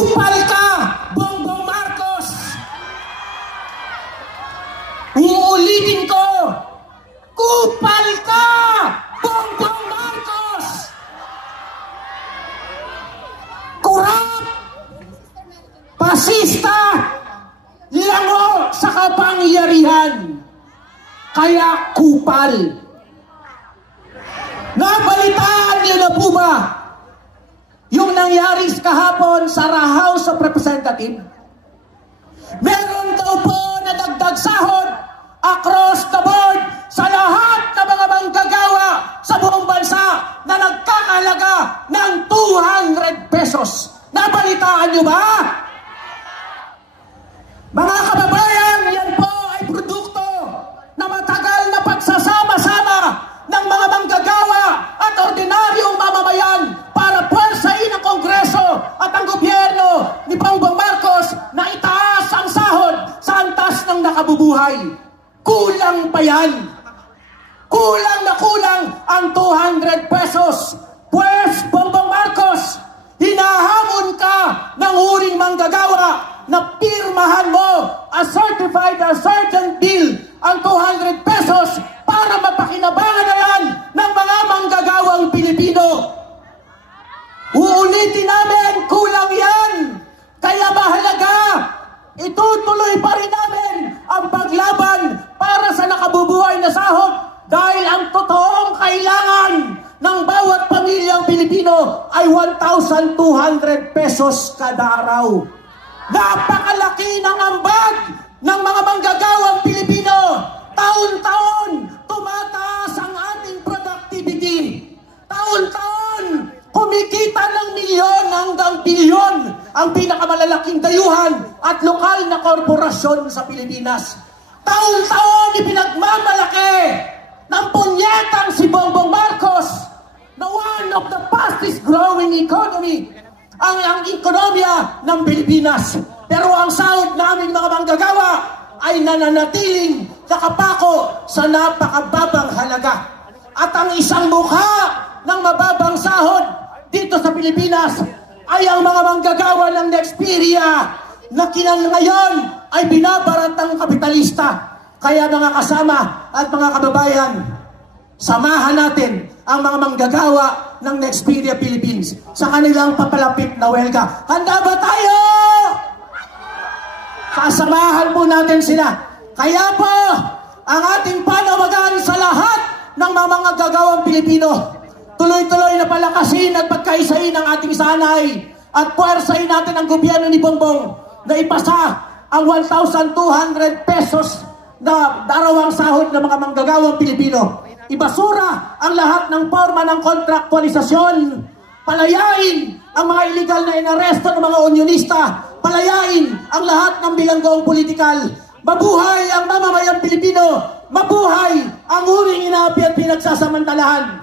Kupal ka, Bongbong Marcos! Uulitin ko, kupal ka, Bongbong Marcos! Kurap, pasista, lango sa kapangyarihan, kaya kupal. Nabalitaan niyo na po ba yung nangyari kahapon sa House of Representatives? Meron daw po na dagdag sahod across the board sa lahat ng mga manggagawa sa buong bansa na nagkakalaga ng 200 pesos. Nabalitaan niyo ba? Mga kababayan, yan po ay produkto na matagal na pagsasama-sama ng mga manggagawa at ordinaryong mamamayan para puwersahin ang Kongreso at ang gobyerno ni Bongbong Marcos na itaas ang sahod sa antas ng nakabubuhay. Kulang pa yan. Kulang na kulang ang 200 pesos. Pues, Bongbong Marcos, hinahamon ka ng uring manggagawa na pirmahan mo a certified a certain bill ang 200 pesos para mapakinabangan na yan ng mga manggagawang Pilipino. Uulitin namin, kulang yan. Kaya mahalaga, itutuloy pa rin namin ang paglaban para sa nakabubuhay na sahod dahil ang totoong kailangan ng bawat pamilyang Pilipino ay 1,200 pesos kada araw. Napakalaki ng ambag ng mga manggagawang Pilipino. Taon-taon, tumataas ang ating productivity. Taon-taon, kumikita ng milyon hanggang bilyon ang pinakamalalaking dayuhan at lokal na korporasyon sa Pilipinas. Taon-taon, ipinagmamalaki ng punyetang si Bongbong Marcos na one of the fastest growing economy ang ekonomiya ng Pilipinas. Pero ang sahod naming mga manggagawa ay nananatiling nakapako sa napakababang halaga. At ang isang mukha ng mababang sahod dito sa Pilipinas ay ang mga manggagawa ng Nexperia na ngayon ay binabaratang kapitalista. Kaya mga kasama at mga kababayan, samahan natin ang mga manggagawa ng Nexperia Philippines sa kanilang papalapit na welga. Handa ba tayo? Kasamahan po natin sila. Kaya po, ang ating panawagan sa lahat ng mga manggagawang Pilipino, tuloy-tuloy na palakasin at pagkaisahin ang ating sanay at puwersahin natin ang gobyerno ni Bongbong na ipasa ang 1,200 pesos na darawang sahod ng mga manggagawang Pilipino. Ibasura ang lahat ng forma ng kontraktualisasyon. Palayain ang mga illegal na inaresto ng mga unionista. Palayain ang lahat ng bilanggong politikal. Mabuhay ang mamamayang Pilipino. Mabuhay ang uring inapi at pinagsasamantalahan.